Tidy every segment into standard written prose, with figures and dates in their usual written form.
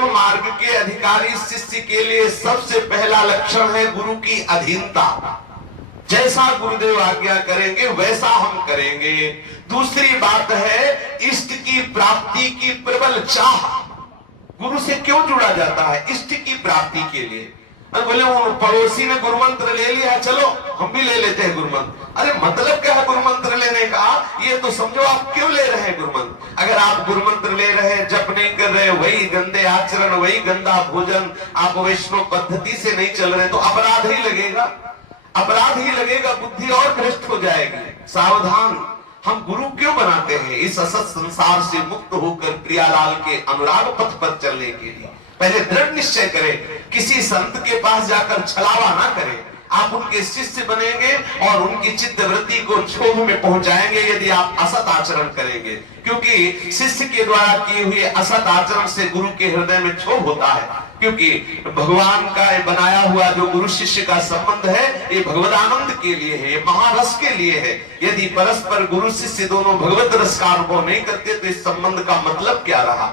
प्रेम मार्ग के अधिकारी शिष्य के लिए सबसे पहला लक्षण है गुरु की अधीनता। जैसा गुरुदेव आज्ञा करेंगे वैसा हम करेंगे। दूसरी बात है इष्ट की प्राप्ति की प्रबल चाह। गुरु से क्यों जुड़ा जाता है? इष्ट की प्राप्ति के लिए। बोले वो पड़ोसी ने गुरु मंत्र ले लिया, चलो हम भी ले लेते हैं गुरु मंत्र। अरे मतलब क्या है गुरु मंत्र लेने का? ये तो समझो आप क्यों ले रहे हैं गुरु मंत्र। अगर आप गुरु मंत्र ले रहे हैं, जप नहीं कर रहे, वही गंदे आचरण, वही गंदा भोजन, आप वैष्णव पद्धति से नहीं चल रहे, तो अपराध ही लगेगा, अपराध ही लगेगा, बुद्धि और भ्रष्ट हो जाएगी। सावधान। हम गुरु क्यों बनाते हैं? इस असत संसार से मुक्त होकर प्रियालाल के अनुराग पथ पर चलने के लिए। पहले दृढ़ निश्चय करें, किसी संत के पास जाकर छलावा ना करें। आप उनके शिष्य बनेंगे और उनकी चित्त वृत्ति को क्षोभ में पहुंचाएंगे यदि आप असत आचरण करेंगे, क्योंकि शिष्य के द्वारा किए हुए असत आचरण से गुरु के हृदय में क्षोभ होता है। क्योंकि भगवान का बनाया हुआ जो गुरु शिष्य का संबंध है, ये भगवदानंद के लिए है, ये महारस के लिए है। यदि परस्पर गुरु शिष्य दोनों भगवत रस का अनुभव नहीं करते तो इस संबंध का मतलब क्या रहा?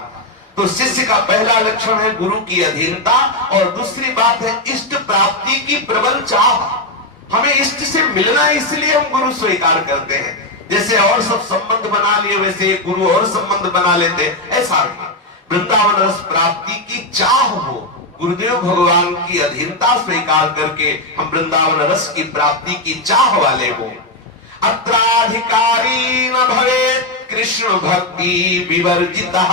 तो शिष्य का पहला लक्षण है गुरु की अधीनता, और दूसरी बात है इष्ट प्राप्ति की प्रबल चाह। हमें इष्ट से मिलना है, इसलिए हम गुरु स्वीकार करते हैं। जैसे और सब संबंध बना लिए वैसे गुरु और संबंध बना लेते, ऐसा नहीं। वृंदावन रस प्राप्ति की चाह हो, गुरुदेव भगवान की अधीनता स्वीकार करके हम वृंदावन रस की प्राप्ति की चाह वाले हो। अत्राधिकारी न भवेत् कृष्ण भक्ति विवर्जितः।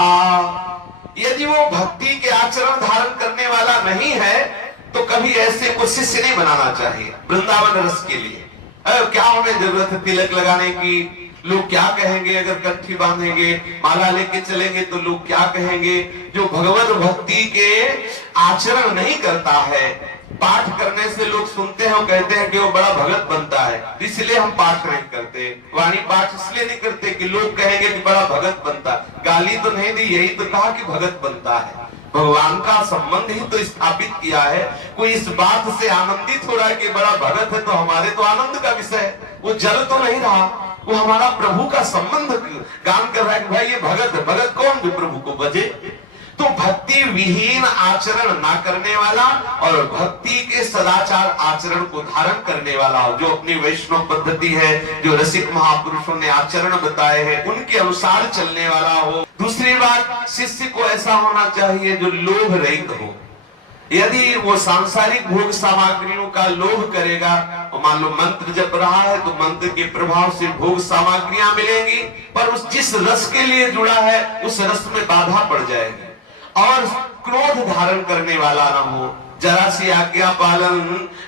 यदि वो भक्ति के आचरण धारण करने वाला नहीं है तो कभी ऐसे को शिष्य नहीं बनाना चाहिए वृंदावन रस के लिए। क्या हमें जरूरत है तिलक लगाने की? लोग क्या कहेंगे? अगर कंठी बांधेंगे, माला लेके चलेंगे तो लोग क्या कहेंगे? जो भगवत भक्ति के आचरण नहीं करता है, पाठ करने से लोग सुनते हैं और कहते हैं कि वो बड़ा भगत बनता है, इसलिए हम पाठ नहीं करते। वाणी पाठ इसलिए नहीं करते कि लोग कहेंगे कि बड़ा भगत बनता है। गाली तो नहीं दी, यही तो कहा कि भगत बनता है। भगवान का संबंध ही तो स्थापित किया है। कोई इस बात से आनंदित हो रहा है कि बड़ा भगत है तो हमारे तो आनंद का विषय है। वो जल तो नहीं रहा, वो हमारा प्रभु का संबंध गान कर रहा है कि भाई ये भगत है। भगत कौन जो प्रभु को बजे? तो भक्ति विहीन आचरण ना करने वाला और भक्ति के सदाचार आचरण को धारण करने वाला हो, जो अपनी वैष्णव पद्धति है, जो रसिक महापुरुषों ने आचरण बताए हैं, उनके अनुसार चलने वाला हो। दूसरी बात, शिष्य को ऐसा होना चाहिए जो लोभ रहित हो। यदि वो सांसारिक भोग सामग्रियों का लोभ करेगा, तो मान लो मंत्र जप रहा है तो मंत्र के प्रभाव से भोग सामग्रियां मिलेंगी, पर उस जिस रस के लिए जुड़ा है उस रस में बाधा पड़ जाएगी। और क्रोध धारण करने वाला न हो। जरा सी आज्ञा पालन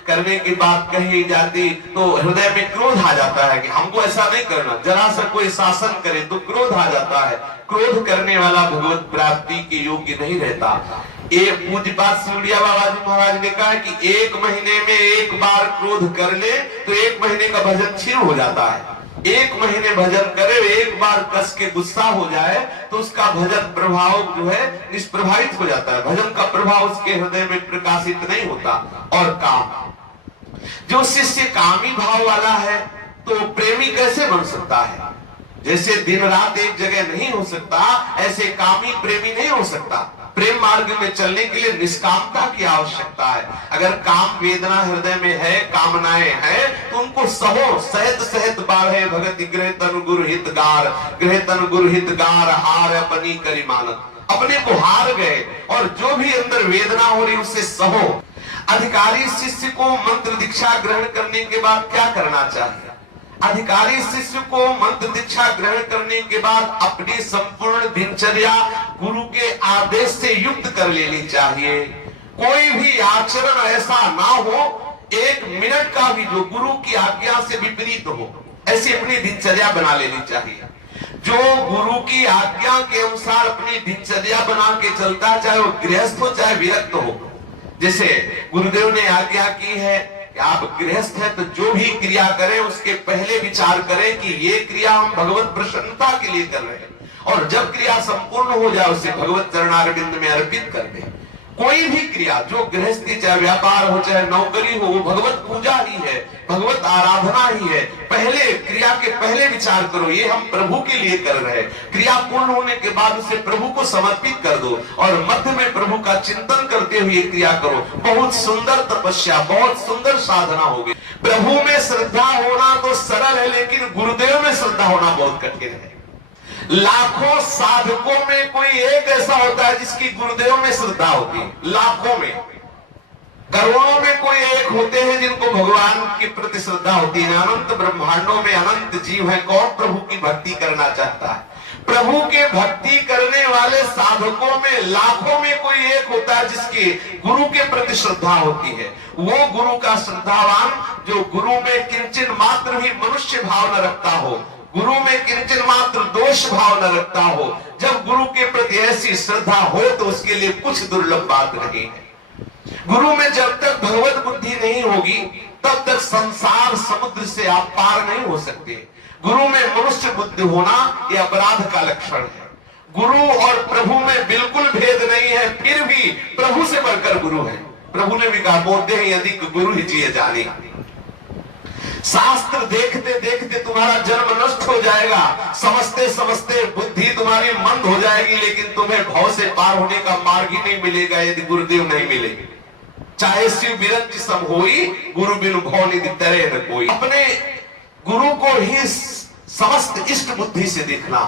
करने की बात कही जाती तो हृदय में क्रोध आ जाता है कि हमको ऐसा नहीं करना। जरा सा कोई शासन करे तो क्रोध आ जाता है। क्रोध करने वाला भगवत प्राप्ति के योग्य नहीं रहता। एक पूज्यपाद सिमरिया बाबा जी महाराज ने कहा कि 1 महीने में एक बार क्रोध कर ले तो 1 महीने का भजन क्षीण हो जाता है। 1 महीने भजन करे, एक बार कस के गुस्सा हो जाए तो उसका भजन प्रभाव जो है निष्प्रभावित हो जाता है। भजन का प्रभाव उसके हृदय में प्रकाशित नहीं होता। और काम, जो शिष्य कामी भाव वाला है तो प्रेमी कैसे बन सकता है? जैसे दिन रात एक जगह नहीं हो सकता, ऐसे कामी प्रेमी नहीं हो सकता। प्रेम मार्ग में चलने के लिए निष्कामता की आवश्यकता है। अगर काम वेदना हृदय में है, कामनाएं हैं, तो उनको सहो। सहत सहत बाढ़े भगत गृह तन गुरु हितगार, गृह तन गुरु हितगार हार अपनी करी मानत। अपने को हार गए और जो भी अंदर वेदना हो रही उससे सहो। अधिकारी शिष्य को मंत्र दीक्षा ग्रहण करने के बाद क्या करना चाहिए? अधिकारी शिष्य को मंत्र दीक्षा ग्रहण करने के बाद अपनी संपूर्ण दिनचर्या गुरु के आदेश से युक्त कर लेनी चाहिए। कोई भी आचरण ऐसा ना हो 1 मिनट का भी जो गुरु की आज्ञा से विपरीत हो, ऐसी अपनी दिनचर्या बना लेनी चाहिए। जो गुरु की आज्ञा के अनुसार अपनी दिनचर्या बना के चलता है, चाहे वो गृहस्थ हो चाहे विरक्त हो। जैसे गुरुदेव ने आज्ञा की है कि आप गृहस्थ हैं तो जो भी क्रिया करें उसके पहले विचार करें कि ये क्रिया हम भगवत प्रसन्नता के लिए कर रहे हैं, और जब क्रिया संपूर्ण हो जाए उसे भगवत चरणारविंद में अर्पित कर दें। कोई भी क्रिया, जो गृहस्थी चाहे व्यापार हो चाहे नौकरी हो, वो भगवत पूजा ही है, भगवत आराधना ही है। पहले क्रिया के पहले विचार करो ये हम प्रभु के लिए कर रहे हैं। क्रिया पूर्ण होने के बाद उसे प्रभु को समर्पित कर दो और मध्य में प्रभु का चिंतन करते हुए क्रिया करो, बहुत सुंदर तपस्या, बहुत सुंदर साधना होगी। प्रभु में श्रद्धा होना तो सरल है, लेकिन गुरुदेव में श्रद्धा होना बहुत कठिन है। लाखों साधकों में कोई एक ऐसा होता है जिसकी गुरुदेव में श्रद्धा होती है, लाखों में, करोड़ों में कोई एक होते हैं जिनको भगवान के प्रति श्रद्धा होती है। अनंत ब्रह्मांडों में अनंत जीव है, कौन प्रभु की भक्ति करना चाहता है? प्रभु के भक्ति करने वाले साधकों में लाखों में कोई एक होता है जिसकी गुरु के प्रति श्रद्धा होती है। वो गुरु का श्रद्धावान जो गुरु में किंचन मात्र भी मनुष्य भाव न रखता हो, गुरु में किंचन मात्र दोष भाव न रखता हो। जब गुरु के प्रति ऐसी श्रद्धा हो तो उसके लिए कुछ दुर्लभ बात नहीं है। गुरु में जब तक भगवत बुद्धि नहीं होगी तब तक संसार समुद्र से आप पार नहीं हो सकते। गुरु में मनुष्य बुद्धि होना यह अपराध का लक्षण है। गुरु और प्रभु में बिल्कुल भेद नहीं है, फिर भी प्रभु से बढ़कर गुरु है। प्रभु ने भी कहा, बोधे यदि गुरु ही जिए जाने। शास्त्र देखते देखते तुम्हारा जन्म नष्ट हो जाएगा, समझते समझते बुद्धि तुम्हारी मंद हो जाएगी, लेकिन तुम्हें भव से पार होने का मार्ग ही नहीं मिलेगा यदि गुरुदेव नहीं मिलेंगे। चाहे शिव विरंच सब होई, गुरु बिनु भव निधि तरे न कोई। अपने गुरु को ही समस्त इष्ट बुद्धि से देखना,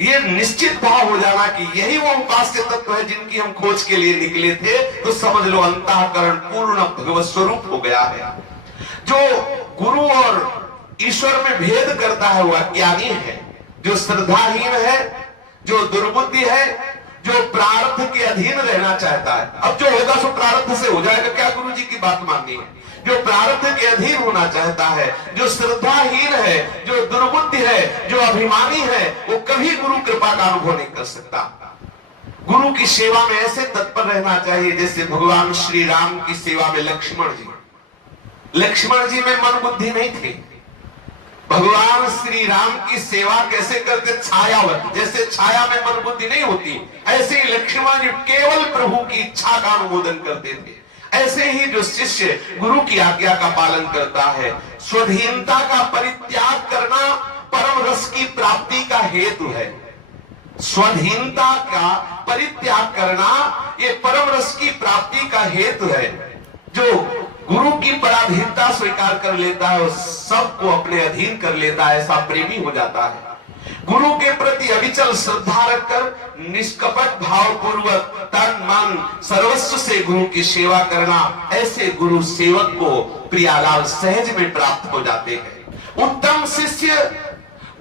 ये निश्चित भाव हो जाना कि यही वो उपास्य तत्व है जिनकी हम खोज के लिए निकले थे, तो समझ लो अंतःकरण पूर्ण भगवत स्वरूप हो गया है। जो गुरु और ईश्वर में भेद करता है वह ज्ञानी है। जो श्रद्धाहीन है, जो दुर्बुद्धि है, जो प्रारब्ध के अधीन रहना चाहता है, अब जो होगा सो प्रारब्ध से हो जाएगा, क्या गुरु जी की बात माननी है? जो प्रारब्ध के अधीन होना चाहता है, जो श्रद्धाहीन है, जो दुर्बुद्धि है, जो अभिमानी है, वो कभी गुरु कृपा का अनुभव नहीं कर सकता। गुरु की सेवा में ऐसे तत्पर रहना चाहिए जैसे भगवान श्री राम की सेवा में लक्ष्मण जी में मन बुद्धि नहीं थी। भगवान श्री राम की सेवा कैसे करते? छायावत, जैसे छाया में मन बुद्धि नहीं होती, ऐसे ही लक्ष्मण जी केवल प्रभु की इच्छा का अनुमोदन करते थे। ऐसे ही जो शिष्य गुरु की आज्ञा का पालन करता है, स्वाधीनता का परित्याग करना परम रस की प्राप्ति का हेतु है। स्वाधीनता का परित्याग करना ये परम रस की प्राप्ति का हेतु है। जो गुरु की पराधीनता स्वीकार कर लेता है और सबको अपने अधीन कर लेता है, ऐसा प्रेमी हो जाता है। गुरु के प्रति अविचल श्रद्धा रखकर निष्कपट भाव पूर्वक तन मन सर्वस्व से गुरु की सेवा करना, ऐसे गुरु सेवक को प्रियालाल सहज में प्राप्त हो जाते हैं। उत्तम शिष्य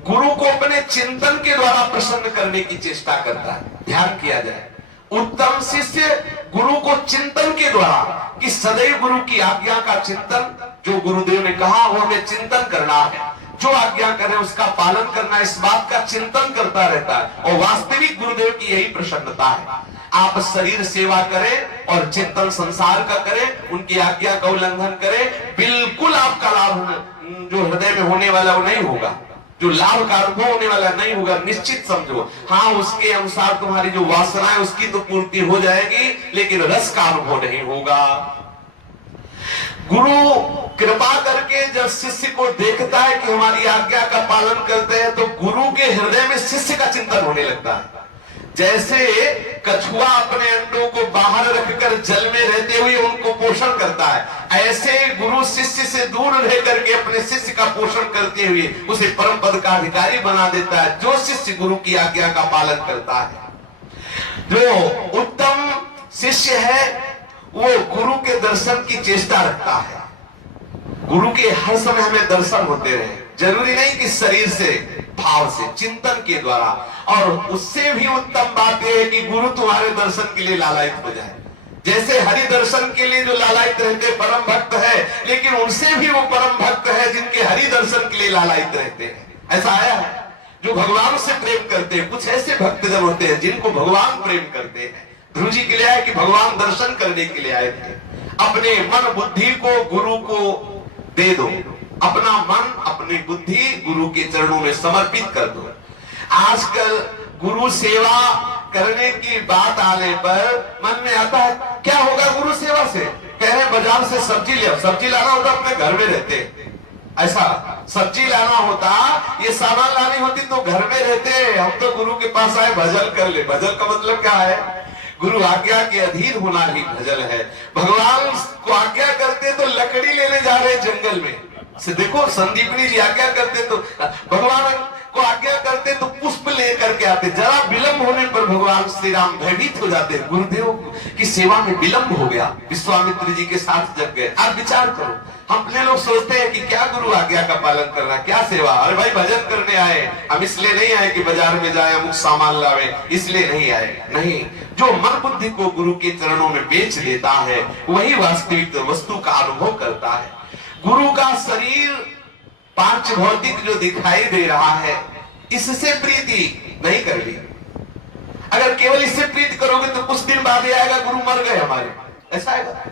गुरु को अपने चिंतन के द्वारा प्रसन्न करने की चेष्टा करता है। ध्यान किया जाए, उत्तम शिष्य गुरु को चिंतन के द्वारा, कि सदैव गुरु की आज्ञा का चिंतन, जो गुरुदेव ने कहा वो हमें चिंतन करना है, जो आज्ञा करें उसका पालन करना, इस बात का चिंतन करता रहता है। और वास्तविक गुरुदेव की यही प्रसन्नता है। आप शरीर सेवा करें और चिंतन संसार का करें, उनकी आज्ञा का उल्लंघन करें, बिल्कुल आपका लाभ जो हृदय में होने वाला वो नहीं होगा, जो लाभ का अनुभव होने वाला नहीं होगा, निश्चित समझो। हाँ, उसके अनुसार तुम्हारी जो वासना है उसकी तो पूर्ति हो जाएगी, लेकिन रस का अनुभव नहीं होगा। गुरु कृपा करके जब शिष्य को देखता है कि हमारी आज्ञा का पालन करते हैं, तो गुरु के हृदय में शिष्य का चिंतन होने लगता है। जैसे कछुआ अपने अंडों को बाहर रखकर जल में रहते हुए उनको पोषण करता है, ऐसे गुरु शिष्य से दूर रह करके अपने शिष्य का पोषण करते हुए उसे परम पद का अधिकारी बना देता है। जो शिष्य गुरु की आज्ञा का पालन करता है, जो उत्तम शिष्य है, वो गुरु के दर्शन की चेष्टा रखता है। गुरु के हर समय हमें दर्शन होते रहे, जरूरी नहीं कि शरीर से, भाव से, चिंतन के द्वारा। और उससे भी उत्तम बात यह है कि गुरु तुम्हारे दर्शन के लिए लालायित हो जाए। जैसे हरि दर्शन के लिए जो लालायित रहते परम भक्त है, लेकिन उनसे भी वो परम भक्त है जिनके हरि दर्शन के लिए लालायित रहते हैं। ऐसा आया है, जो भगवान से प्रेम करते हैं। कुछ ऐसे भक्तजन होते हैं जिनको भगवान प्रेम करते हैं। ध्रुव जी के लिए आए कि भगवान दर्शन करने के लिए आए थे। अपने मन बुद्धि को गुरु को दे दो, अपना मन अपनी बुद्धि गुरु के चरणों में समर्पित कर दो। आजकल गुरु सेवा करने की बात आने पर मन में आता है क्या होगा गुरु सेवा से? कह रहे बाजार से सब्जी ले, सब्जी लाना होता अपने घर में रहते, ऐसा सब्जी लाना होता, ये सामान लानी होती तो घर में रहते। हम तो गुरु के पास आए भजन कर ले। भजन का मतलब क्या है? गुरु आज्ञा के अधीन होना ही भजन है। भगवान को आज्ञा करते तो लकड़ी लेने जा रहे जंगल में से, देखो संदीपनी जी आज्ञा करते तो भगवान को आज्ञा करते तो पुष्प लेकर के आते। जरा विलंब होने पर भगवान श्री राम भयभीत हो जाते। गुरुदेव की सेवा में विलंब हो गया, विश्वामित्र जी के साथ जग गए। आप विचार करो, हम अपने लोग सोचते हैं कि क्या गुरु आज्ञा का पालन करना, क्या सेवा, अरे भाई भजन करने आए, हम इसलिए नहीं आए कि बाजार में जाए अमुक सामान लावे, इसलिए नहीं आए। नहीं, जो मन बुद्धि को गुरु के चरणों में बेच देता है वही वास्तविक वस्तु का अनुभव करता है। गुरु का शरीर पांच भौतिक जो दिखाई दे रहा है, इससे प्रीति नहीं करनी। अगर केवल इससे प्रीति करोगे तो कुछ दिन बाद ये आएगा गुरु मर गए हमारे, ऐसा आएगा।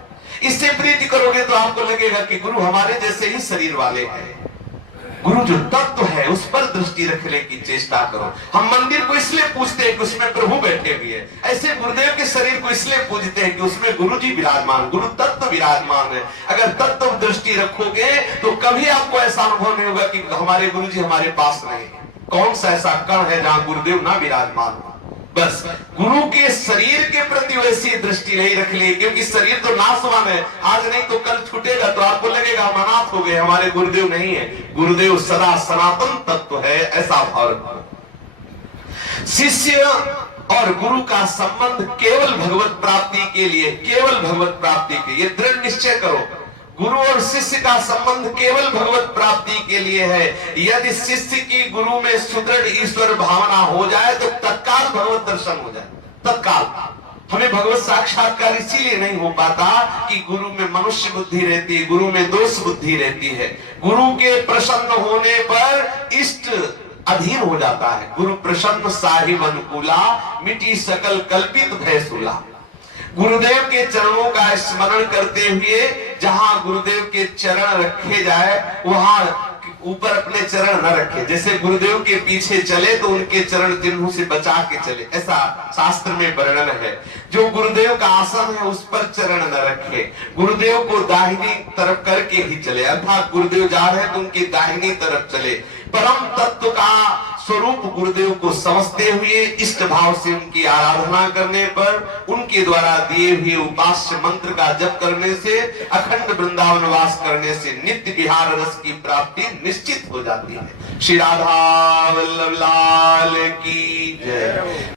इससे प्रीति करोगे तो आपको लगेगा कि गुरु हमारे जैसे ही शरीर वाले हैं। गुरु जो तत्व है उस पर दृष्टि रखने की चेष्टा करो। हम मंदिर को इसलिए पूजते हैं कि उसमें प्रभु बैठे हुए हैं, ऐसे गुरुदेव के शरीर को इसलिए पूजते हैं कि उसमें गुरु जी विराजमान, गुरु तत्व विराजमान है। अगर तत्व दृष्टि रखोगे तो कभी आपको ऐसा अनुभव नहीं होगा कि हमारे गुरु जी हमारे पास नहीं। कौन सा ऐसा कण है जहां गुरुदेव ना विराजमान हो? बस गुरु के शरीर के प्रति वैसी दृष्टि नहीं रख ली, क्योंकि शरीर तो नाशवान है, आज नहीं तो कल छूटेगा, तो आपको लगेगा हम अनाथ हो गए, हमारे गुरुदेव नहीं है। गुरुदेव सदा सनातन तत्व है, ऐसा भाव रखो। शिष्य और गुरु का संबंध केवल भगवत प्राप्ति के लिए, केवल भगवत प्राप्ति के लिए दृढ़ निश्चय करो। गुरु और शिष्य का संबंध केवल भगवत प्राप्ति के लिए है। यदि शिष्य की गुरु में सुदृढ़ ईश्वर भावना हो जाए तो तत्काल भगवत दर्शन हो जाए, तत्काल। हमें भगवत साक्षात्कार इसीलिए नहीं हो पाता कि गुरु में मनुष्य बुद्धि रहती है, गुरु में दोष बुद्धि रहती है। गुरु के प्रसन्न होने पर इष्ट अधीन हो जाता है। गुरु प्रसन्न साहिब अनुकूला, मिटी सकल कल्पित भय सूला। गुरुदेव के चरणों का स्मरण करते हुए जहां गुरुदेव के चरण रखे जाए वहां ऊपर अपने चरण न रखे। जैसे गुरुदेव के पीछे चले तो उनके चरण चिन्हों से बचा के चले, ऐसा शास्त्र में वर्णन है। जो गुरुदेव का आसन है उस पर चरण न रखे, गुरुदेव को दाहिनी तरफ करके ही चले, अर्थात गुरुदेव जा रहे हैं तो उनकी दाहिनी तरफ चले। परम तत्व का स्वरूप गुरुदेव को समझते हुए इष्ट भाव से उनकी आराधना करने पर, उनके द्वारा दिए हुए उपास्य मंत्र का जप करने से, अखंड वृंदावन वास करने से नित्य विहार रस की प्राप्ति निश्चित हो जाती है। श्री राधा वल्लभ लाल की जय।